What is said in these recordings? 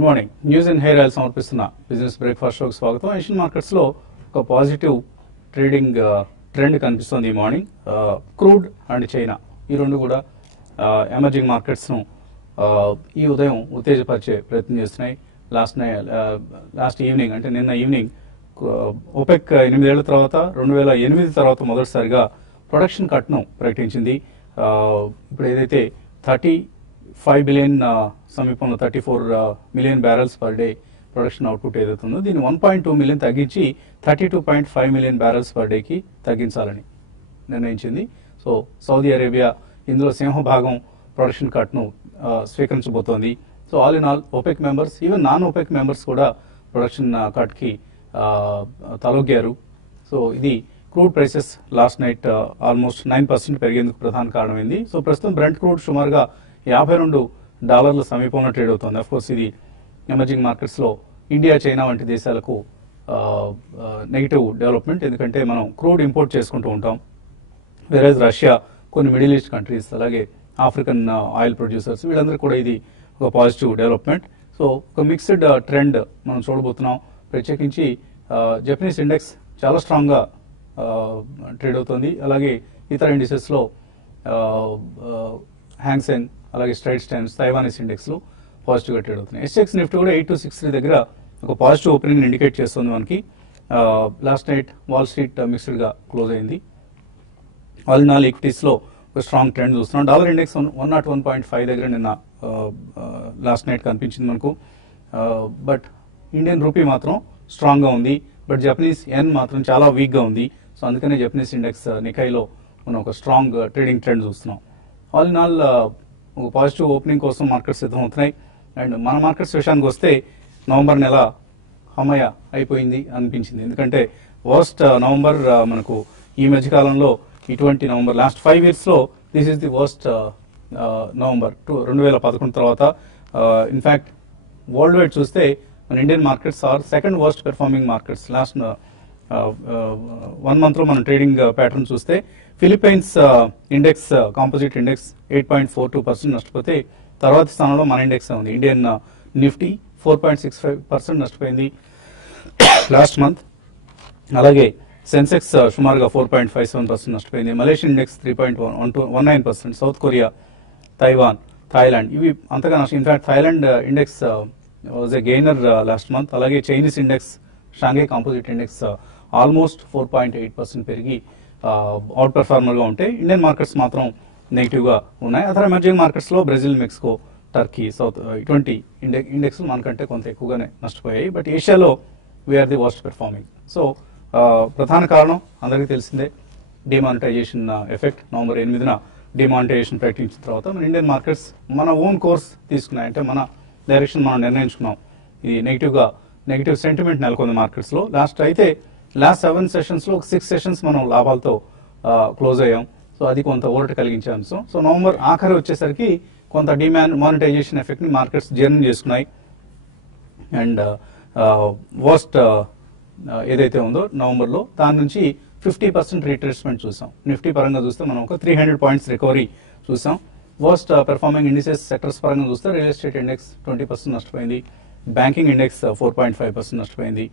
Good morning. News and hair oil సమర్పిస్తున్న business breakfast షోకి స్వాగతం. ఏషియన్ మార్కెట్స్ లో ఒక పాజిటివ్ ట్రేడింగ్ ట్రెండ్ కనిపిస్తుంది ఈ మార్నింగ్. క్రూడ్ అండ్ చైనా ఈ రెండు కూడా ఎమర్జింగ్ మార్కెట్స్ ను ఈ ఉదయం ఉత్తేజపరిచే ప్రయత్నం చేస్తున్నాయి. లాస్ట్ ఈవినింగ్ అంటే నిన్న ఈవినింగ్ ఓపెక్ 8 ఏళ్ల తర్వాత 2008 తర్వాత మొదటిసారిగా ప్రొడక్షన్ కట్ ను ప్రకటించింది. ఇప్పుడు ఏదైతే 35 బిలియన్ సమీపంలో 34 million barrels per day production output ఏదైతే ఉందో దీన్ని 1.2 మిలియన్ తగ్గించి 32.5 మిలియన్ బ్యారెల్స్ పర్ డేకి తగ్గించాలని నిర్ణయించింది. సో సౌదీ అరేబియా ఇందులో సింహభాగం ప్రొడక్షన్ కట్ ను స్వీకరించబోతోంది. So all in all OPEC members, even non OPEC members కూడా ప్రొడక్షన్ కట్ కి తలొగ్గారు. సో ఇది crude prices last night almost 9% పెరిగేందుకు ప్రధాన కారణమైంది. సో ప్రస్తుతం బ్రెంట్ క్రూడ్ సుమారుగా $52 సమీపంలో ట్రేడ్ అవుతుంది. అఫ్కోర్స్ ఇది ఎమర్జింగ్ మార్కెట్స్ లో ఇండియా, చైనా వంటి దేశాలకు నెగిటివ్ డెవలప్మెంట్, ఎందుకంటే మనం క్రూడ్ ఇంపోర్ట్ చేసుకుంటూ ఉంటాం. వేరే రష్యా, కొన్ని మిడిల్ ఈస్ట్ కంట్రీస్, అలాగే ఆఫ్రికన్ ఆయిల్ ప్రొడ్యూసర్స్, వీళ్ళందరూ కూడా ఇది ఒక పాజిటివ్ డెవలప్మెంట్. సో ఒక మిక్స్డ్ ట్రెండ్ మనం చూడబోతున్నాం. ప్రత్యేకించి జపనీస్ ఇండెక్స్ చాలా స్ట్రాంగ్ గా ట్రేడ్ అవుతుంది. అలాగే ఇతర ఇండిసెస్ లో హ్యాంగ్సెంగ్, అలాగే స్ట్రైట్స్ టైమ్స్, తైవానీస్ ఇండెక్స్ లో పాజిటివ్ గా ట్రేడ్ అవుతున్నాయి. ఎస్ఎక్స్ నిఫ్టీ కూడా 8263 దగ్గర ఒక పాజిటివ్ ఓపెనింగ్ ఇండికేట్ చేస్తుంది మనకి. Last night wall street mixed గా క్లోజ్ అయింది. ఆల్ ఇన్ ఆల్ ఈక్విటీస్ లో ఒక స్ట్రాంగ్ ట్రెండ్ చూస్తున్నాం. డాలర్ ఇండెక్స్ 101.5 దగ్గర నిన్న లాస్ట్ నైట్ కనిపించింది మనకు. బట్ ఇండియన్ రూపీ మాత్రం స్ట్రాంగ్ గా ఉంది. బట్ జపనీస్ ఎన్ మాత్రం చాలా వీక్ గా ఉంది. సో అందుకనే జపనీస్ ఇండెక్స్ నికైలో మనం ఒక స్ట్రాంగ్ ట్రేడింగ్ ట్రెండ్ చూస్తున్నాం. ఆల్ ఇన్ ఆల్ ఒక పాజిటివ్ ఓపెనింగ్ కోసం మార్కెట్స్ సిద్ధం అవుతున్నాయి. అండ్ మన మార్కెట్స్ విషయానికి వస్తే నవంబర్ నెల హమయ అయిపోయింది అనిపించింది. ఎందుకంటే వర్స్ట్ నవంబర్ మనకు ఈ మధ్యకాలంలో ఇటువంటి నవంబర్ లాస్ట్ 5 years లో this is the worst November 2011 తర్వాత. ఇన్ఫాక్ట్ వరల్డ్ వైడ్ చూస్తే మన Indian markets are second worst performing markets. Last 1 month లో మనం ట్రేడింగ్ ప్యాటర్న్ చూస్తే ఫిలిప్పైన్స్ ఇండెక్స్, కాంపోజిట్ ఇండెక్స్ 8.42% నష్టపోతే తర్వాత స్థానంలో మన ఇండెక్స్ ఉంది. ఇండియన్ నిఫ్టీ 4.65% నష్టపోయింది లాస్ట్ మంత్. అలాగే సెన్సెక్స్ సుమారుగా 4.57% నష్టపోయింది. Malaysian index 3.19%. South Korea, Taiwan, Thailand ఇవి అంతగా నష్టం. In fact Thailand index was a gainer last month. అలాగే Chinese index, Shanghai composite index almost 4.8% పెరిగి అవుట్ పెర్ఫార్మర్ గా ఉంటే ఇండియన్ మార్కెట్స్ మాత్రం నెగిటివ్ గా ఉన్నాయి. అతర ఎమర్జింగ్ మార్కెట్స్ లో బ్రెజిల్, మెక్సికో, టర్కీ, సౌత్ ఇటువంటి ఇండెక్స్ మనకంటే కొంత ఎక్కువగానే నష్టపోయాయి. బట్ ఏషియాలో we are the worst performing. So ప్రధాన కారణం అందరికీ తెలిసిందే, డిమానిటైజేషన్ ఎఫెక్ట్. నవంబర్ 8న డిమానిటైజేషన్ ప్రకటించిన తర్వాత మన ఇండియన్ మార్కెట్స్ మన ఓన్ కోర్స్ తీసుకున్నాయి. అంటే మన డైరెక్షన్ మనం నిర్ణయించుకున్నాం. ఇది నెగిటివ్ సెంటిమెంట్ నెలకొంది మార్కెట్స్ లో. లాస్ట్ 7 sessions లో 6 sessions మనం లాభాలతో క్లోజ్ అయ్యాం. సో అది కొంత ఊరట కలిగించే అంశం. సో నవంబర్ ఆఖరి వచ్చేసరికి కొంత డిమానిటైజేషన్ ఎఫెక్ట్ ని మార్కెట్స్ జీర్ణం చేసుకున్నాయి. అండ్ వర్స్ట్ ఏదైతే ఉందో నవంబర్ లో దాని నుంచి 50% రీట్రేస్మెంట్ చూసాం. నిఫ్టీ పరంగా చూస్తే మనం ఒక 300 points రికవరీ చూసాం. వర్స్ట్ పెర్ఫార్మింగ్ ఇండిసెస్ సెక్టర్స్ పరంగా చూస్తే రియల్ ఎస్టేట్ ఇండెక్స్ 20% నష్టపోయింది. బ్యాంకింగ్ ఇండెక్స్ 4.5% నష్టపోయింది.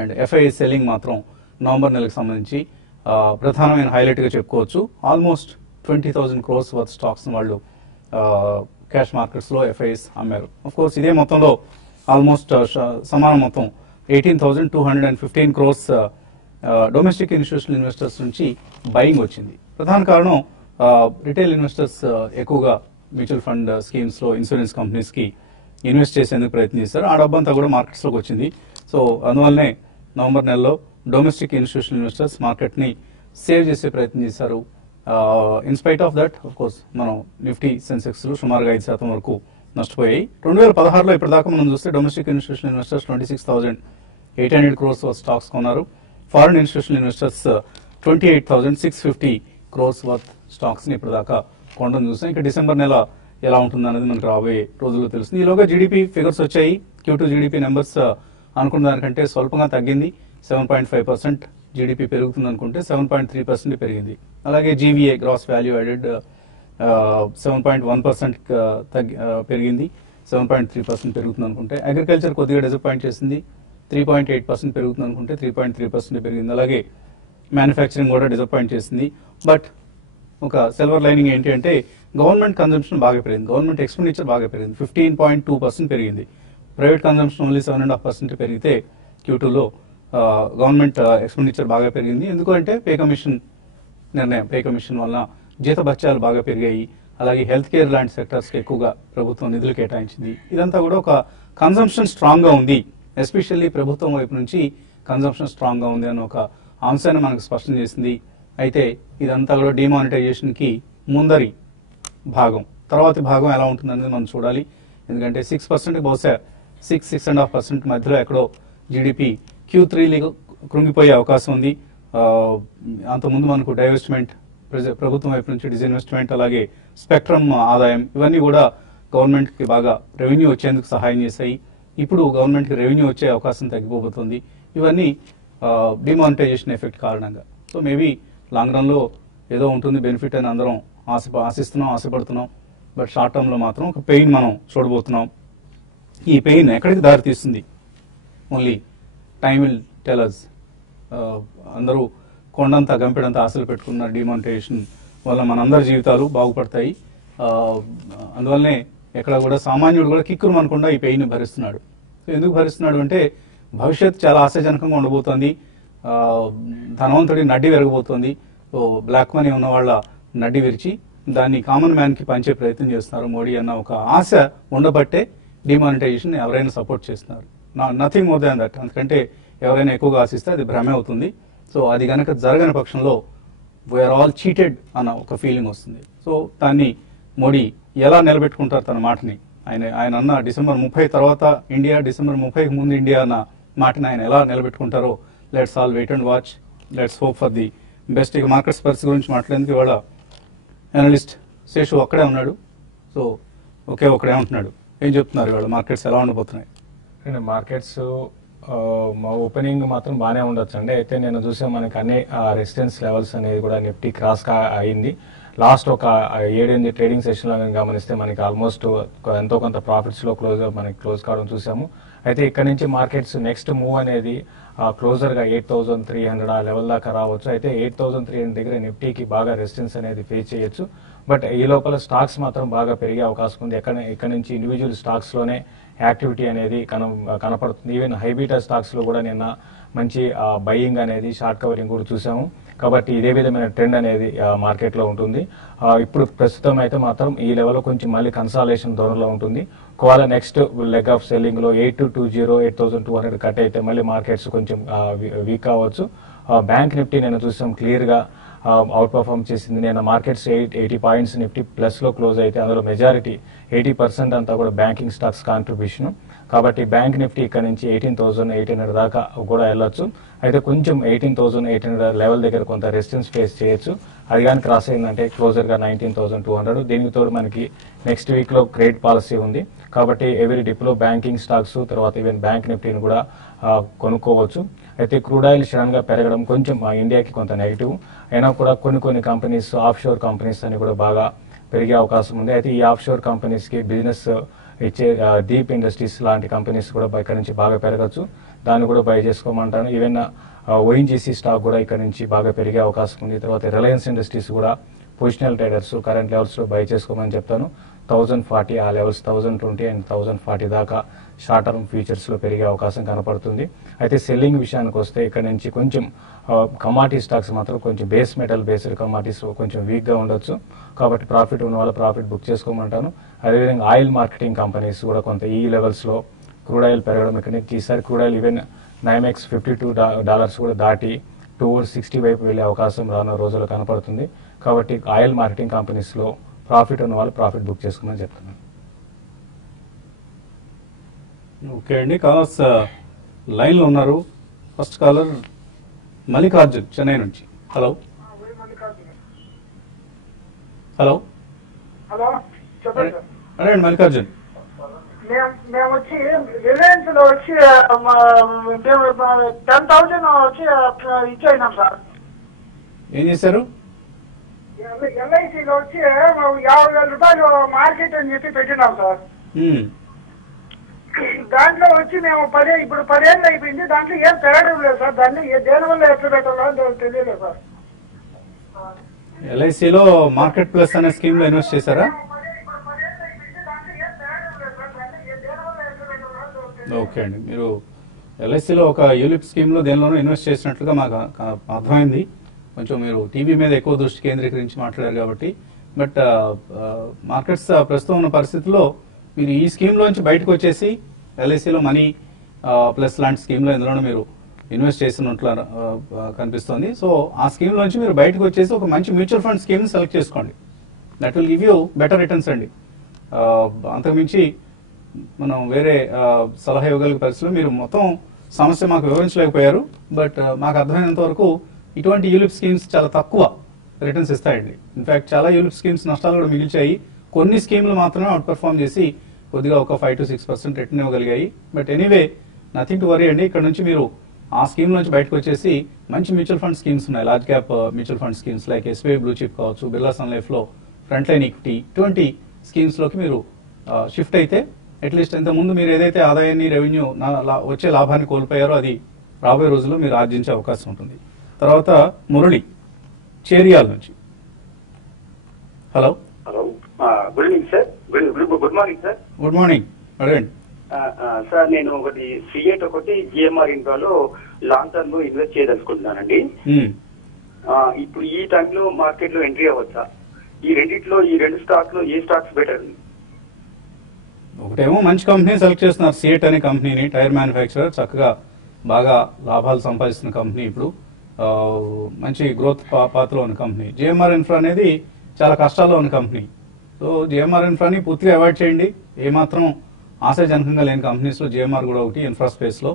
అండ్ ఎఫ్ఐఎస్ సెల్లింగ్ మాత్రం నవంబర్ నెలకు సంబంధించి ప్రధానమైన హైలైట్ గా చెప్పుకోవచ్చు. ఆల్మోస్ట్ 20,000 crores వర్త్ స్టాక్స్ వాళ్ళు క్యాష్ మార్కెట్స్ లో ఎఫ్ఐఎస్ అమ్మారు. ఆఫ్ కోర్స్ ఇదే మొత్తంలో ఆల్మోస్ట్ సమాన మొత్తం 18,215 crores డొమెస్టిక్ ఇన్స్టిట్యూషనల్ ఇన్వెస్టర్స్ నుంచి బయింగ్ వచ్చింది. ప్రధాన కారణం రిటైల్ ఇన్వెస్టర్స్ ఎక్కువగా మ్యూచువల్ ఫండ్ స్కీమ్స్ లో, ఇన్సూరెన్స్ కంపెనీస్ కి ఇన్వెస్ట్ చేసేందుకు ప్రయత్నం చేశారు. ఆ డబ్బంతా కూడా మార్కెట్స్ లోకి వచ్చింది. సో అందువల్లనే నవంబర్ నెలలో డొమెస్టిక్ ఇన్స్టిట్యూషనల్ ఇన్వెస్టర్స్ మార్కెట్ ని సేవ్ చేసే ప్రయత్నం చేశారు. In spite of that of course మనం నిఫ్టీ, సెన్సెక్స్ సుమారుగా 5% వరకు నష్టపోయాయి. 2016లో ఇప్పటిదాకా మనం చూస్తే domestic institutional investors 26,800 crores worth stocks కొన్నారు. Foreign institutional investors 28,650 crores worth stocks ని ఇప్పటిదాకా కొనడం చూసాం. ఇంకా డిసెంబర్ నెల ఎలా ఉంటుంది అనేది మనకు రాబోయే రోజుల్లో తెలుస్తుంది. ఈలోగా జీడిపి ఫిగర్స్ వచ్చాయి. Q2 జీడిపి నెంబర్స్ అనుకున్న దానికంటే స్వల్పంగా తగ్గింది. 7.5% జీడిపి పెరుగుతుంది అనుకుంటే 7.3% పెరిగింది. అలాగే జీవీఏ గ్రాస్ వాల్యూ యాడెడ్ 7.1% పెరిగింది. 7.3% పెరుగుతుంది అనుకుంటే, అగ్రికల్చర్ కొద్దిగా డిసప్పాయింట్ చేసింది, 3.8% పెరుగుతుంది అనుకుంటే 3.3% పెరిగింది. అలాగే మ్యానుఫ్యాక్చరింగ్ కూడా డిసప్పాయింట్ చేసింది. బట్ ఒక సిల్వర్ లైనింగ్ ఏంటి అంటే గవర్నమెంట్ కన్జంప్షన్ బాగా పెరిగింది, గవర్నమెంట్ ఎక్స్పెండిచర్ బాగా పెరిగింది, 15.2% పెరిగింది. ప్రైవేట్ కన్జంప్షన్ ఓన్లీ 7.5% పెరిగితే Q2లో గవర్నమెంట్ ఎక్స్పెండిచర్ బాగా పెరిగింది. ఎందుకంటే పే కమిషన్ నిర్ణయం, పే కమిషన్ వలన జీతభత్యాలు బాగా పెరిగాయి. అలాగే హెల్త్ కేర్ లాంటి సెక్టర్స్కి ఎక్కువగా ప్రభుత్వం నిధులు కేటాయించింది. ఇదంతా కూడా ఒక కన్జంప్షన్ స్ట్రాంగ్గా ఉంది, ఎస్పెషల్లీ ప్రభుత్వం వైపు నుంచి కన్జంప్షన్ స్ట్రాంగ్గా ఉంది అన్న ఒక అంశాన్ని మనకు స్పష్టం చేసింది. అయితే ఇదంతా కూడా డిమానిటైజేషన్కి ముందరి భాగం, తర్వాతి భాగం ఎలా ఉంటుందనేది మనం చూడాలి. ఎందుకంటే 6% బహుశా 6.5% మధ్యలో ఎక్కడో జీడిపి Q3 కృంగిపోయే అవకాశం ఉంది. అంతకుముందు మనకు డైవెస్ట్మెంట్, ప్రభుత్వం వైపు నుంచి డిస్ఇన్వెస్ట్మెంట్, అలాగే స్పెక్ట్రమ్ ఆదాయం, ఇవన్నీ కూడా గవర్నమెంట్కి బాగా రెవెన్యూ వచ్చేందుకు సహాయం చేశాయి. ఇప్పుడు గవర్నమెంట్కి రెవెన్యూ వచ్చే అవకాశం తగ్గిపోతుంది. ఇవన్నీ డిమానిటైజేషన్ ఎఫెక్ట్ కారణంగా. సో మేబీ లాంగ్ రన్లో ఏదో ఉంటుంది బెనిఫిట్ అని అందరం ఆశిస్తున్నాం, ఆశపడుతున్నాం. బట్ షార్ట్ టర్మ్లో మాత్రం ఒక పెయిన్ మనం చూడబోతున్నాం. ఈ పెయిన్ ఎక్కడికి దారి తీస్తుంది only time will tell us. అందరూ కొండంత గంపెడంత ఆశలు పెట్టుకున్న డిమానిటైజేషన్ వల్ల మనందరి జీవితాలు బాగుపడతాయి. అందువల్లనే ఎక్కడ కూడా సామాన్యుడు కూడా కిక్కురు అనకుండా ఈ పెయిన్ భరిస్తున్నాడు. ఎందుకు భరిస్తున్నాడు అంటే భవిష్యత్తు చాలా ఆశాజనకంగా ఉండబోతోంది. ధనవంతుడి నడ్డి విరగబోతోంది. బ్లాక్ మనీ ఉన్న వాళ్ళ నడ్డి విరిచి దాన్ని కామన్ మ్యాన్కి పంచే ప్రయత్నం చేస్తున్నారు మోడీ అన్న ఒక ఆశ ఉండబట్టే డిమానిటైజేషన్ ఎవరైనా సపోర్ట్ చేస్తున్నారు. Nothing more than that. అందుకంటే ఎవరైనా ఎక్కువగా ఆశిస్తే అది భ్రమే అవుతుంది. సో అది కనుక జరగని పక్షంలో వీఆర్ ఆల్ చీటెడ్ అన్న ఒక ఫీలింగ్ వస్తుంది. సో దాన్ని మోడీ ఎలా నిలబెట్టుకుంటారు తన మాటని? ఆయన అన్న డిసెంబర్ 30 తర్వాత ఇండియా, డిసెంబర్ 30కి ముందు ఇండియా అన్న మాటని ఆయన ఎలా నిలబెట్టుకుంటారో let's all wait and watch. Let's hope for the best. ఇక మార్కెట్స్ పరిస్థితి గురించి మాట్లాడేందుకు ఇవాళ అనలిస్ట్ శేషు అక్కడే ఉన్నాడు. సో ఒకడే ఉంటున్నాడు. ఏం చెప్తున్నారు ఇవాళ మార్కెట్స్ ఎలా ఉండబోతున్నాయి? మార్కెట్స్ మా ఓపెనింగ్ మాత్రం బాగానే ఉండొచ్చు అండి. అయితే నేను చూసే మనకి అన్ని రెసిస్టెన్స్ లెవెల్స్ అనేది కూడా నిఫ్టీ క్రాస్ అయింది. లాస్ట్ ఒక 7-8 ట్రేడింగ్ సెషన్లో గమనిస్తే మనకి ఆల్మోస్ట్ ఎంతో కొంత ప్రాఫిట్స్లో మనకి క్లోజ్ కావడం చూసాము. అయితే ఇక్కడ నుంచి మార్కెట్స్ నెక్స్ట్ మూవ్ అనేది క్లోజర్గా 8,300 ఆ లెవెల్ దాకా రావచ్చు. అయితే 8,300 దగ్గర నిఫ్టీకి బాగా రెసిస్టెన్స్ అనేది ఫేస్ చేయొచ్చు. బట్ ఈ లోపల స్టాక్స్ మాత్రం బాగా పెరిగే అవకాశం ఉంది. ఇక్కడ నుంచి ఇండివిజువల్ స్టాక్స్లోనే యాక్టివిటీ అనేది కనపడుతుంది. ఈవెన్ హైబీటా స్టాక్స్లో కూడా నిన్న మంచి బయింగ్ అనేది, షార్ట్ కవరింగ్ కూడా చూసాము. కాబట్టి ఇదే విధమైన ట్రెండ్ అనేది మార్కెట్లో ఉంటుంది. ఇప్పుడు ప్రస్తుతం అయితే మాత్రం ఈ లెవెల్లో కొంచెం మళ్ళీ కన్సాలేషన్ ధోరణిలో ఉంటుంది. ఒకవేళ నెక్స్ట్ లెగ్ ఆఫ్ సెల్లింగ్లో 8,220, 8,200 కట్ అయితే మళ్ళీ మార్కెట్స్ కొంచెం వీక్ కావచ్చు. బ్యాంక్ నిఫ్టీ నేను చూసాం క్లియర్గా అవుట్ పర్ఫార్మ్ చేసింది. నేను మార్కెట్స్ 80 పాయింట్స్ నిఫ్టీ ప్లస్లో క్లోజ్ అయితే అందులో మెజారిటీ 80% అంతా కూడా బ్యాంకింగ్ స్టాక్స్ కాంట్రిబ్యూషన్. కాబట్టి బ్యాంక్ నిఫ్టీ ఇక్కడ నుంచి 18,800 దాకా కూడా వెళ్ళొచ్చు. అయితే కొంచెం 18,800 లెవెల్ దగ్గర కొంత రెసిస్టెన్స్ ఫేస్ చేయొచ్చు. అది కానీ క్రాస్ అయిందంటే క్లోజర్గా 19,200. దీనికి తోడు మనకి నెక్స్ట్ వీక్లో క్రెడిట్ పాలసీ ఉంది. కాబట్టి ఎవ్రీ డిప్లో బ్యాంకింగ్ స్టాక్స్, తర్వాత ఈవెన్ బ్యాంక్ నిఫ్టీని కూడా కొనుక్కోవచ్చు. అయితే క్రూడ్ ఆయిల్ సడన్గా పెరగడం కొంచెం ఇండియాకి కొంత నెగిటివ్ అయినా కూడా కొన్ని కంపెనీస్, ఆఫ్ షోర్ కంపెనీస్ అని కూడా బాగా పెరిగే అవకాశం ఉంది. అయితే ఈ ఆఫ్ షోర్ కంపెనీస్కి బిజినెస్ ఇచ్చే దీప్ ఇండస్ట్రీస్ లాంటి కంపెనీస్ కూడా ఇక్కడ నుంచి బాగా పెరగచ్చు. దాన్ని కూడా బై చేసుకోమంటాను. ఈవెన్ ఓఎన్జీసీ స్టాక్ కూడా ఇక్కడ నుంచి బాగా పెరిగే అవకాశం ఉంది. తర్వాత రిలయన్స్ ఇండస్ట్రీస్ కూడా పొజిషనల్ ట్రేడర్స్ కరెంట్ లెవెల్స్లో బై చేసుకోమని చెప్తాను. 1,040 ఆ లెవెల్స్, 1,020 అండ్ 1,040 దాకా షార్ట్ టర్మ్ ఫ్యూచర్స్లో పెరిగే అవకాశం కనపడుతుంది. అయితే సెల్లింగ్ విషయానికి వస్తే ఇక్కడ నుంచి కొంచెం కమాడిటీ స్టాక్స్ మాత్రం కొంచెం బేస్ మెటల్ బేస్డ్ కమాడిటీస్ కొంచెం వీక్గా ఉండొచ్చు. కాబట్టి ప్రాఫిట్ ఉన్న వాళ్ళ ప్రాఫిట్ బుక్ చేసుకోమంటాను. అదేవిధంగా ఆయిల్ మార్కెటింగ్ కంపెనీస్ కూడా కొంత ఈ లెవెల్స్లో క్రూడ్ ఆయిల్ పెరగడం, ఇక్కడ నుంచి ఈసారి క్రూడ్ ఆయిల్ ఈవెన్ NYMEX $52 కూడా దాటి towards 60 వైపు వెళ్ళే అవకాశం రానున్న రోజుల్లో కనపడుతుంది. కాబట్టి ఆయిల్ మార్కెటింగ్ కంపెనీస్లో ప్రాఫిట్ ఉన్న వాళ్ళు ప్రాఫిట్ బుక్ చేసుకోమని చెప్తున్నాను. ఓకే అండి, కాలర్స్ లైన్లో ఉన్నారు. ఫస్ట్ కాలర్ మల్లికార్జున్ చెన్నై నుంచి. హలో హలో హలో చెప్పండి. అదే అండి మల్లికార్జున్. మేము వచ్చి రిలయన్స్ లో వచ్చి 10,000 వచ్చి ఇచ్చేయినాం సార్. ఏం చేశారు? LIC లో వచ్చి 50,000 రూపాయలు మార్కెట్ అని చెప్పి పెట్టినాం సార్. దాంట్లో వచ్చి మేము ఇప్పుడు 10 ఏళ్ళు అయిపోయింది. దాంట్లో ఏం పెరగడం లేదు సార్. దాన్ని దేని వల్ల ఎట్లా పెట్టాలో తెలియలేదు సార్. ఎల్ఐసిలో మార్కెట్ ప్లస్ అనే స్కీమ్ లో ఇన్వెస్ట్ చేశారా? ఓకే అండి, మీరు ఎల్ఐసిలో ఒక యూలిప్ స్కీమ్ లో దేనిలోనూ ఇన్వెస్ట్ చేసినట్లుగా మాకు అర్థమైంది. కొంచెం మీరు టీవీ మీద ఎక్కువ దృష్టి కేంద్రీకరించి మాట్లాడారు కాబట్టి. బట్ మార్కెట్స్ ప్రస్తుతం ఉన్న పరిస్థితుల్లో మీరు ఈ స్కీమ్ లోంచి బయటకు వచ్చేసి ఎల్ఐసిలో మనీ ప్లస్ లాంటి స్కీమ్ లో ఇందులోనూ మీరు ఇన్వెస్ట్ చేసినట్లు కనిపిస్తుంది. సో ఆ స్కీమ్ లోంచి మీరు బయటకు వచ్చేసి ఒక మంచి మ్యూచువల్ ఫండ్ స్కీమ్ సెలెక్ట్ చేసుకోండి. That will give you better returns అండి. అంతకుమించి మనం వేరే సలహా ఇవ్వగలిగే పరిస్థితులు మీరు మొత్తం సమస్య మాకు వివరించలేకపోయారు. బట్ మాకు అర్థమైనంత వరకు ఇటువంటి యూలిప్ స్కీమ్స్ చాలా తక్కువ రిటర్న్స్ ఇస్తాయండి. ఇన్ఫాక్ట్ చాలా యూలిప్ స్కీమ్స్ నష్టాలు కూడా మిగిల్చాయి. కొన్ని స్కీమ్లు మాత్రమే అవుట్ పర్ఫార్మ్ చేసి కొద్దిగా ఒక 5 to 6% రిటర్న్ ఇవ్వగలిగాయి. But anyway nothing to worry అండి. ఇక్కడ నుంచి మీరు ఆ స్కీమ్ నుంచి బయటకు వచ్చేసి మంచి మ్యూచువల్ ఫండ్ స్కీమ్స్ ఉన్నాయి. Large cap mutual fund schemes like SBI blue chip కావచ్చు, బిర్లా సన్ లైఫ్ లో ఫ్రంట్ లైన్ ఈక్విటీ, ఇటువంటి స్కీమ్స్ లోకి మీరు షిఫ్ట్ అయితే అట్లీస్ట్ ఇంత ముందు మీరు ఏదైతే ఆదాయాన్ని రెవెన్యూ వచ్చే లాభాన్ని కోల్పోయారో అది రాబోయే రోజుల్లో మీరు ఆర్జించే అవకాశం ఉంటుంది. తర్వాత మురళి చేరియాల నుంచి. Hello good evening sir. Good morning sir. Good morning, అడగండి సార్. నేను ఒకటి సిఎట్ ఒకటి జిఎంఆర్ ఇన్ఫ్రాలో లాంగ్ టర్మ్ లో ఇన్వెస్ట్ చేయదలుచుకుంటున్నానండి. ఇప్పుడు ఈ టైంలో మార్కెట్ లో ఎంట్రీ అవ్వచ్చా? ఈ రెండిట్లో ఈ రెండు స్టాక్స్ లో ఏ స్టాక్స్ బెటర్? ఒకటేమో మంచి కంపెనీ సెలెక్ట్ చేస్తున్నారు, సిఎట్ అనే కంపెనీని, టైర్ మ్యానుఫ్యాక్చరర్, చక్కగా బాగా లాభాలు సంపాదిస్తున్న కంపెనీ, ఇప్పుడు మంచి గ్రోత్ పాత్రలో ఉన్న కంపెనీ. జిఎంఆర్ ఇన్ఫ్రా అనేది చాలా కష్టాల్లో ఉన్న కంపెనీ. సో జిఎంఆర్ ఇన్ఫ్రాని పూర్తిగా అవాయిడ్ చేయండి. ఏమాత్రం ఆశాజనకంగా లేని కంపెనీస్ లో జిఎంఆర్ కూడా ఒకటి ఇన్ఫ్రా స్పేస్ లో.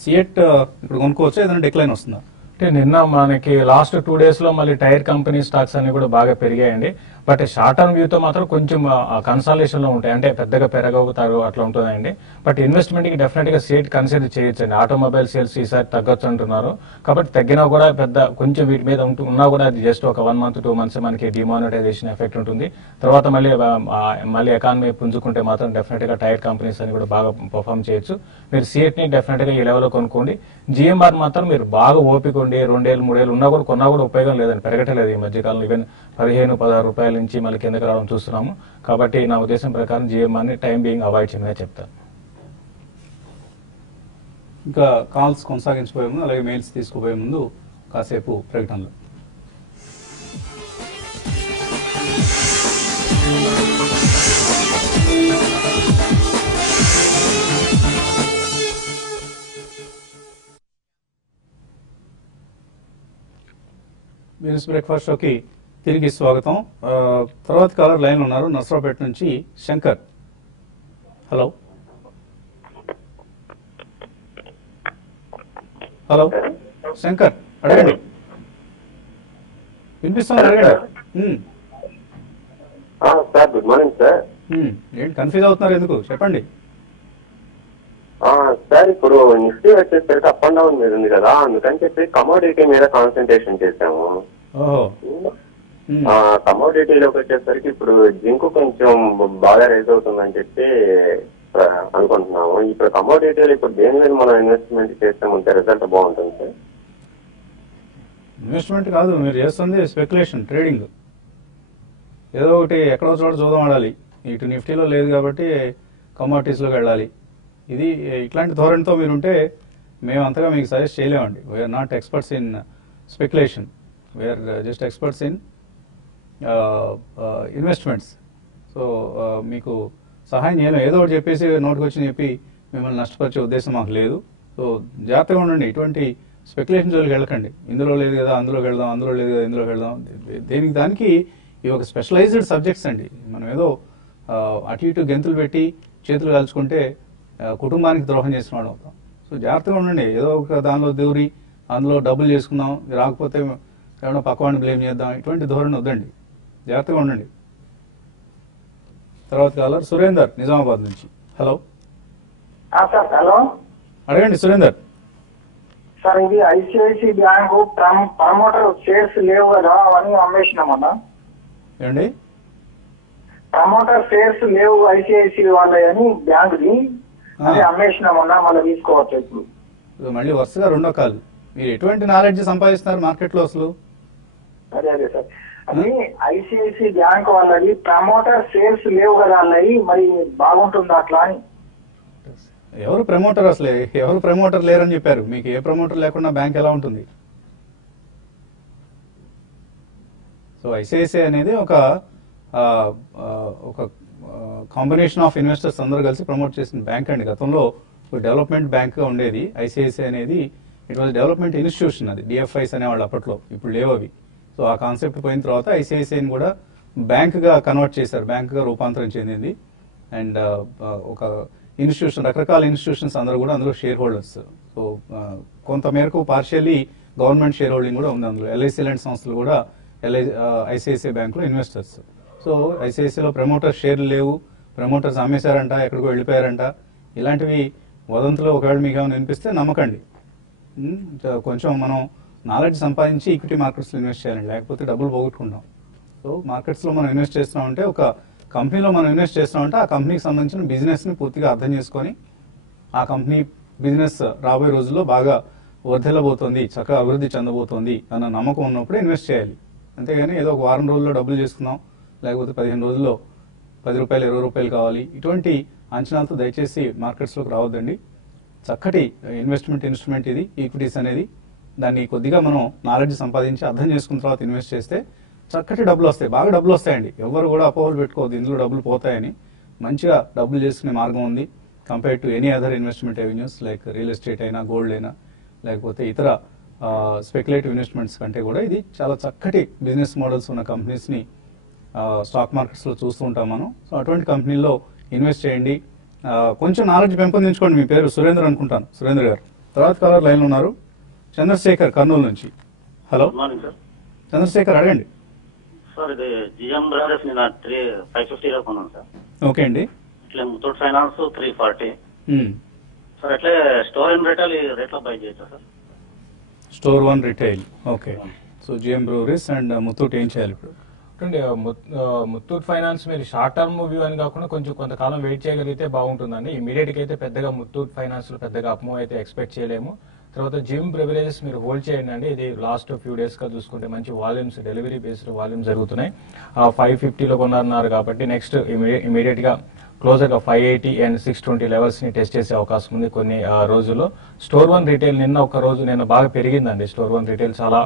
సిఎట్ ఇప్పుడు కొనుక్కోవచ్చు, ఏదైనా డిక్లైన్ వస్తుందా? అంటే నిన్న మనకి లాస్ట్ 2 days లో మళ్ళీ టైర్ కంపెనీ స్టాక్స్ అన్ని కూడా బాగా పెరిగాయండి. బట్ షార్ట్ టర్మ్ వ్యూతో మాత్రం కొంచెం కన్సాలేషన్ లో ఉంటాయి, అంటే పెద్దగా పెరగవుతారు అట్లా ఉంటుందండి. బట్ ఇన్వెస్ట్మెంట్ కి డెఫినెట్ గా సీట్ కన్సిడర్ చేయొచ్చండి. ఆటోమొబైల్ సేల్స్ ఈసారి తగ్గొచ్చు అంటున్నారు కాబట్టి తగ్గినా కూడా పెద్ద కొంచెం వీటి మీద ఉన్నా కూడా అది జస్ట్ ఒక 1 month 2 months మనకి డిమానిటైజేషన్ ఎఫెక్ట్ ఉంటుంది. తర్వాత మళ్ళీ ఎకానమీ పుంజుకుంటే మాత్రం డెఫినెట్ గా టైర్ కంపెనీస్ అని కూడా బాగా పర్ఫామ్ చేయొచ్చు. మీరు సీట్ ని డెఫినెట్ గా ఈ లెవెల్లో కొనుక్కోండి. జిఎంఆర్ మాత్రం మీరు బాగా ఓపిక 2 ఏళ్ళు 3 ఏళ్ళు ఉన్నా కూడా కొన్నా కూడా ఉపయోగం లేదండి, పెరగటలేదు ఈ మధ్యకాలంలో. ఈవెన్ 15-16 రూపాయల నుంచి మళ్ళీ కిందకి రావడం చూస్తున్నాము. కాబట్టి నా ఉద్దేశం ప్రకారం జిఎంఆర్ని టైం బీయింగ్ అవాయిడ్ చేయమని చెప్తాను. ఇంకా కాల్స్ కొనసాగించబోయే ముందు, అలాగే మెయిల్స్ తీసుకుపోయే ముందు కాసేపు ప్రకటనలు. బిజినెస్ బ్రేక్ఫాస్ట్ షోకి తిరిగి స్వాగతం. తర్వాత కాలర్ లైన్ ఉన్నారు, నర్సరావుపేట నుంచి శంకర్. హలో హలో శంకర్, అడగండి. వినిపిస్తుంది, అడగండి. Sir good morning sir. ఏంటి కన్ఫ్యూజ్ అవుతున్నారు, ఎందుకు చెప్పండి. సార్ ఇప్పుడు నిఫ్టీ వచ్చేసరికి అప్ అండ్ డౌన్ మీద ఉంది కదా, అందుకని చెప్పి కమోడిటీ మీద కాన్సన్ట్రేషన్ చేసాము. కమోడిటీలోకి వచ్చేసరికి ఇప్పుడు జింక్ కొంచెం బాగా రైజ్ అవుతుందని చెప్పి అనుకుంటున్నాము. ఇప్పుడు కమోడిటీలో ఇప్పుడు దేని మీద మనం ఇన్వెస్ట్మెంట్ చేస్తామంటే రిజల్ట్ బాగుంటుంది సార్? ఇన్వెస్ట్మెంట్ కాదు, మీరు చేస్తుంది స్పెక్యులేషన్, ట్రేడింగ్. ఏదో ఒకటి ఎక్కడో చోట చూద్దాం ఆడాలి. ఇటు నిఫ్టీలో లేదు కాబట్టి కమోడిటీస్లోకి వెళ్ళాలి. ఇది ఇట్లాంటి ధోరణితో మీరుంటే మేము అంతగా మీకు సజెస్ట్ చేయలేమండి. We're not experts in speculation, we're just experts in investments. So మీకు సహాయం చేయలేము. ఏదో ఒకటి చెప్పేసి నోటికి వచ్చి చెప్పి మిమ్మల్ని నష్టపరిచే ఉద్దేశం మాకు లేదు. సో జాగ్రత్తగా ఉండండి, ఇటువంటి స్పెక్యులేషన్ జోలికి వెళ్ళకండి. ఇందులో లేదు కదా అందులోకి వెళ్దాం, అందులో లేదు కదా ఇందులోకి వెళ్దాం. దేనికి దానికి ఇవి ఒక స్పెషలైజ్డ్ సబ్జెక్ట్స్ అండి. మనం ఏదో అటు ఇటు గెంతులు పెట్టి చేతులు కాల్చుకుంటే కుటుంబానికి ద్రోహం చేసిన వాడు అవుతాం. సో జాగ్రత్తగా ఉండండి. ఏదో ఒక దానిలో దూరి అందులో డబ్బులు చేసుకుందాం, రాకపోతే ఏమైనా పక్కవాడిని బ్లేమ్ చేద్దాం, ఇటువంటి ధోరణి వద్దండి. జాగ్రత్తగా ఉండండి. తర్వాత కాలర్ సురేందర్ నిజామాబాద్ నుంచి. Hello sir. హలో అడగండి సురేందర్. సార్, ఇది ఐసిఐసి బ్యాంకు ప్రమోటర్ షేర్స్ లేవు కదా, అవన్నీ అమ్మేసినామన్నా. ఏమండి? ప్రమోటర్ షేర్స్ లేవు ఐసిఐసి వాళ్ళని బ్యాంకుది, అదే అమ్మేసినామన్నా మళ్ళీ తీసుకోవచ్చు ఇప్పుడు. సో మళ్ళీ వరుసగా రెండో కాల్. మీరు ఎటువంటి నాలెడ్జ్ సంపాదిస్తున్నారు మార్కెట్లో అసలు? అదే అదే సార్, అది ఐసిఐసిఐ బ్యాంక్ వాళ్ళది ప్రమోటర్ షేర్స్ లేవు కదా అన్నది, మరి బాగుంటుందా అట్లా అని. ఎవరు ప్రమోటర్ అసలు? ఎవరు ప్రమోటర్ లేరని చెప్పారు? మీకు ఏ ప్రమోటర్ లేకుండా బ్యాంక్ ఎలా ఉంటుంది? సో ఐసిఐసిఐ అనేది ఒక కాంబినేషన్ ఆఫ్ ఇన్వెస్టర్స్ అందరూ కలిసి ప్రమోట్ చేసిన బ్యాంక్ అండి. గతంలో ఒక డెవలప్మెంట్ బ్యాంక్ గా ఉండేది ఐసిఐసిఐ అనేది. ఇట్ వాజ్ డెవలప్మెంట్ ఇన్స్టిట్యూషన్, అది డిఎఫ్ఐస్ అనేవాళ్ళు అప్పట్లో, ఇప్పుడు లేవు అవి. సో ఆ కాన్సెప్ట్ పోయిన తర్వాత ఐసిఐసిఐని కూడా బ్యాంక్ గా కన్వర్ట్ చేశారు, బ్యాంక్ గా రూపాంతరం చెందింది. అండ్ ఒక ఇన్స్టిట్యూషన్, రకరకాల ఇన్స్టిట్యూషన్స్ అందరూ కూడా అందులో షేర్ హోల్డర్స్. సో కొంత మేరకు పార్షియల్లీ గవర్నమెంట్ షేర్ హోల్డింగ్ కూడా ఉంది అందులో. ఎల్ఐసి లాంటి సంస్థలు కూడా ఐసిఐసిఐ బ్యాంకులో ఇన్వెస్టర్స్. సో ఐసిఐసిఐలో ప్రమోటర్స్ షేర్లు లేవు, ప్రమోటర్స్ అమ్మేశారంట, ఎక్కడికో వెళ్ళిపోయారంట, ఇలాంటివి వదంతులు ఒకవేళ మీకు ఏమైనా వినిపిస్తే నమ్మకండి. కొంచెం మనం నాలెడ్జ్ సంపాదించి ఈక్విటీ మార్కెట్స్లో ఇన్వెస్ట్ చేయాలండి, లేకపోతే డబ్బులు పోగొట్టుకుంటాం. సో మార్కెట్స్లో మనం ఇన్వెస్ట్ చేస్తున్నామంటే, ఒక కంపెనీలో మనం ఇన్వెస్ట్ చేస్తున్నామంటే ఆ కంపెనీకి సంబంధించిన బిజినెస్ని పూర్తిగా అర్థం చేసుకొని, ఆ కంపెనీ బిజినెస్ రాబోయే రోజుల్లో బాగా వర్ధిల్లబోతోంది, చక్కగా అభివృద్ధి చెందబోతోంది అన్న నమ్మకం ఉన్నప్పుడే ఇన్వెస్ట్ చేయాలి. అంతేగాని ఏదో ఒక వారం రోజుల్లో డబ్బులు చేసుకుందాం, లేకపోతే 15 రోజుల్లో 10 రూపాయలు 20 రూపాయలు కావాలి, ఇటువంటి అంచనాలతో దయచేసి మార్కెట్స్లోకి రావద్దండి. చక్కటి ఇన్వెస్ట్మెంట్ ఇన్స్ట్రుమెంట్ ఇది ఈక్విటీస్ అనేది. దాన్ని కొద్దిగా మనం నాలెడ్జ్ సంపాదించి అర్థం చేసుకున్న తర్వాత ఇన్వెస్ట్ చేస్తే చక్కటి డబ్బులు వస్తాయి, బాగా డబ్బులు వస్తాయండి. ఎవరు కూడా అపోహలు పెట్టుకోవద్దు ఇందులో డబ్బులు పోతాయని. మంచిగా డబ్బులు చేసుకునే మార్గం ఉంది compare to any other investment revenues, like real estate అయినా, గోల్డ్ అయినా, లేకపోతే ఇతర స్పెక్యులేటివ్ ఇన్వెస్ట్మెంట్స్ కంటే కూడా ఇది చాలా చక్కటి బిజినెస్ మోడల్స్ ఉన్న కంపెనీస్ని స్టాక్ మార్కెట్స్లో చూస్తూ ఉంటాం మనం. సో అటువంటి కంపెనీల్లో ఇన్వెస్ట్ చేయండి. కొంచెం నాలెడ్జ్ పెంపొందించుకోండి. మీ పేరు సురేంద్ర అనుకుంటాను, సురేంద్ర గారు. తర్వాత కాలర్ లైన్ ఉన్నారు, చంద్రశేఖర్ కర్నూలు నుంచి. హలో చంద్రశేఖర్, అడగండి సార్. ఇది జిఎం బ్రదర్స్ నేను 550 కొన్నాను సార్. ఓకే అండి. ఇట్లా ముత్తూట్ ఫైనాన్స్ 340 సార్. అట్లే స్టోర్ అండ్ రిటైల్ రేట్లో బై చేయొచ్చా sir? Store 1 retail, okay. So GM breweries and Muthoot ఏం చేయాలి ఇప్పుడు? ముత్తూట్ ఫైనాన్స్ మీరు షార్ట్ టర్మ్ వ్యూ అని కాకుండా కొంచెం కొంతకాలం వెయిట్ చేయగలిగితే బాగుంటుందండి. ఇమీడియట్ గా అయితే పెద్దగా ముత్తూట్ ఫైనాన్స్ లో పెద్దగా అప్మూవ్ అయితే ఎక్స్పెక్ట్ చేయలేము. తర్వాత జిమ్ ప్రివిలేజెస్ మీరు హోల్డ్ చేయండి అండి. ఇది లాస్ట్ ఫ్యూ డేస్ గా చూసుకుంటే మంచి వాల్యూమ్స్, డెలివరీ బేస్డ్ వాల్యూమ్స్ జరుగుతున్నాయి. 550లో కొన్నారు కాబట్టి నెక్స్ట్ ఇమీడియట్ గా క్లోజర్ గా 580 అండ్ 620 లెవెల్స్ ని టెస్ట్ చేసే అవకాశం ఉంది కొన్ని రోజుల్లో. స్టోర్ 1 రిటైల్ నిన్న బాగా పెరిగిందండి. స్టోర్ 1 రిటైల్ చాలా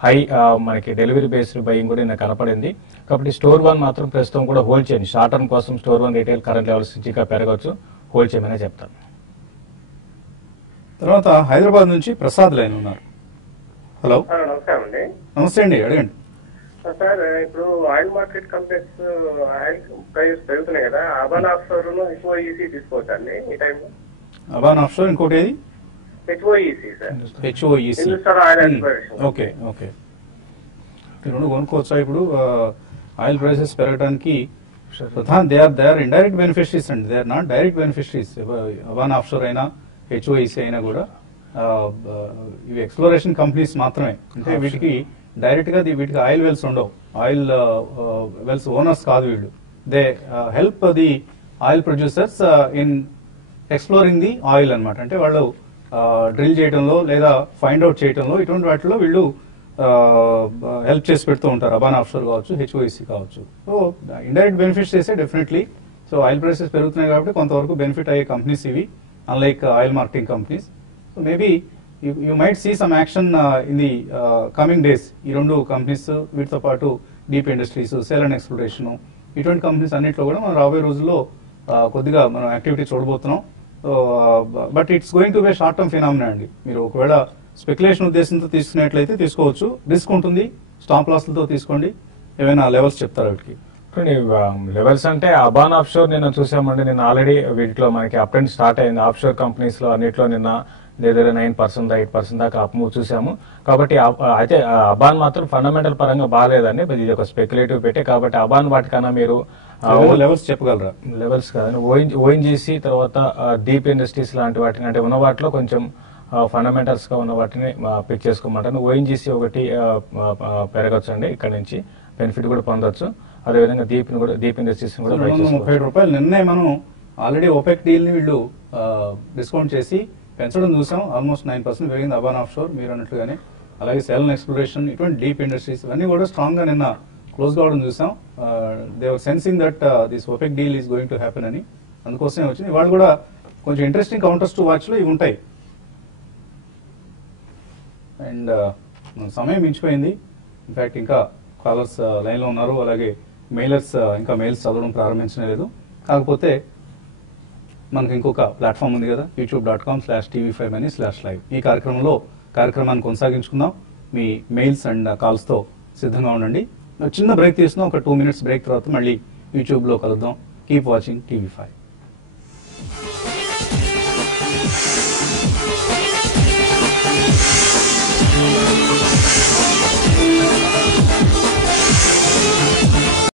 హై మనకి డెలివరీ బేస్డ్ బయింగ్ కూడా నిన్న కనపడింది. కాబట్టి స్టోర్ 1 మాత్రం ప్రస్తుతం కూడా హోల్డ్ చేయండి. షార్ట్ టర్మ్ కోసం స్టోర్ 1 రిటైల్ కరెంట్ లెవెల్స్ నుంచి ఇంకా పెరగవచ్చు, హోల్డ్ చేయమనే చెప్తాను. తర్వాత హైదరాబాద్ నుంచి ప్రసాద్ లైన్ ఉన్నారు. హలో నమస్కారం అండి. నమస్తే అండి, అడగండి. సార్, ఇప్పుడు oil market complex oil price పెరుగుతున్నాయి కదా, అబాన్ ఆఫ్షోర్ హెచ్ఓఈసీ తీసుకోవచ్చండి ఈ టైంలో? అబాన్ ఆఫ్షోర్, ఇంకోటి ఏది? HOEC sir. HOEC, Hindustan oil exploration. Okay okay. రెండు కొనుక్కోవచ్చా ఇప్పుడు? ఆయిల్ ప్రైసెస్ పెరగడానికి దే ఆర్ ఇండైరెక్ట్ బెనిఫిషరీస్ అండి, they are not direct beneficiaries. Aban offshore అయినా హెచ్ఓఈసీ అయినా కూడా ఇవి ఎక్స్ప్లోరేషన్ కంపెనీస్ మాత్రమే. అంటే వీటికి డైరెక్ట్ గా వీటికి ఆయిల్ వెల్స్ ఉండవు, ఆయిల్ వెల్స్ ఓనర్స్ కాదు వీళ్ళు. They help the oil producers in exploring the oil అన్నమాట. అంటే వాళ్ళు డ్రిల్ చేయడంలో లేదా ఫైండ్ అవుట్ చేయడంలో ఇటువంటి వాటిలో వీళ్ళు హెల్ప్ చేసి పెడుతూ ఉంటారు. అబాన్ ఆఫ్షోర్ కావచ్చు, హెచ్ఓఈసీ కావచ్చు. సో ఇండైరెక్ట్ బెనిఫిట్స్ చేసే డెఫినెట్లీ. సో ఆయిల్ ప్రైసెస్ పెరుగుతున్నాయి కాబట్టి కొంతవరకు బెనిఫిట్ అయ్యే కంపెనీస్ ఇవి, unlike oil marketing companies. So maybe you might see some action in the coming days. ఈ రెండు కంపెనీస్, వీటితో పాటు Deep industries, sale and exploration, ఇటువంటి కంపెనీస్ అన్నింటిలో కూడా మనం రాబోయే రోజుల్లో కొద్దిగా మనం యాక్టివిటీ చూడబోతున్నాం. But it's going to be short term phenomena అండి. మీరు ఒకవేళ స్పెక్యులేషన్ ఉద్దేశంతో తీసుకున్నట్లయితే తీసుకోవచ్చు, రిస్క్ ఉంటుంది. స్టాప్ లాస్లతో తీసుకోండి. ఏమైనా లెవెల్స్ చెప్తారా వీటికి? లెవెల్స్ అంటే అబాన్ ఆఫ్షోర్ నిన్న చూసామండి. నిన్న ఆల్రెడీ వీటిలో మనకి అప్ ట్రెండ్ స్టార్ట్ అయింది. ఆఫ్షోర్ కంపెనీస్ లో అన్నిట్లో నిన్న దగ్గర 9%, 8% దాకా అప్ మూవ్ చూసాము. కాబట్టి అయితే అబాన్ మాత్రం ఫండమెంటల్ పరంగా బాగాలేదండి. ఇది ఒక స్పెక్యులేటివ్ పెట్టే, కాబట్టి అబాన్ వాటికన్నా మీరు లెవెల్స్ చెప్పగలరా? లెవెల్స్ కాదండి, ఓఎన్జీసీ తర్వాత డీప్ ఇండస్ట్రీస్ లాంటి వాటిని, అంటే ఉన్న వాటిలో కొంచెం ఫండమెంటల్స్ గా ఉన్న వాటిని పిక్ చేసుకోమంటాను. ఓఎన్జీసీ ఒకటి పెరగచ్చు అండి, ఇక్కడ నుంచి బెనిఫిట్ కూడా పొందొచ్చు. అదేవిధంగా డీప్ ఇండస్ట్రీస్ కూడా 30 రూపాయలు నిన్నే మనం ఆల్రెడీ ఓపెక్ డీల్ ని వీళ్ళు డిస్కౌంట్ చేసి పెంచడం చూసాం. ఆల్మోస్ట్ 9% పెరిగింది అబాన్ ఆఫ్ షోర్ మీరు అన్నట్లుగానే. అలాగే సెల్ ఎక్స్ప్లోరేషన్, ఇటువంటి డీప్ ఇండస్ట్రీస్ ఇవన్నీ కూడా స్ట్రాంగ్ గా నిన్న క్లోజ్ కావడం చూసాం. They were sensing that this OPEC deal is going to happen అని, అందుకోసమే వచ్చింది. వాళ్ళు కూడా కొంచెం ఇంట్రెస్టింగ్ కౌంటర్స్ టు వాచ్ లో ఇవి ఉంటాయి. అండ్ సమయం మించిపోయింది. ఇన్ఫాక్ట్ ఇంకా కాలర్స్ లైన్ లో ఉన్నారు, అలాగే మెయిలర్స్ ఇంకా మెయిల్స్ చదవడం ప్రారంభించలేదు. కాకపోతే మనకు ఇంకొక ప్లాట్ఫామ్ ఉంది కదా, youtube.com/tv5mani/live. ఈ కార్యక్రమాన్ని కొనసాగించుకుందాం. మీ మెయిల్స్ అండ్ కాల్స్ తో సిద్ధంగా ఉండండి. చిన్న బ్రేక్ తీసుకున్నాం, ఒక 2 minutes బ్రేక్ తర్వాత మళ్ళీ యూట్యూబ్ లో కలుద్దాం. Keep watching TV5.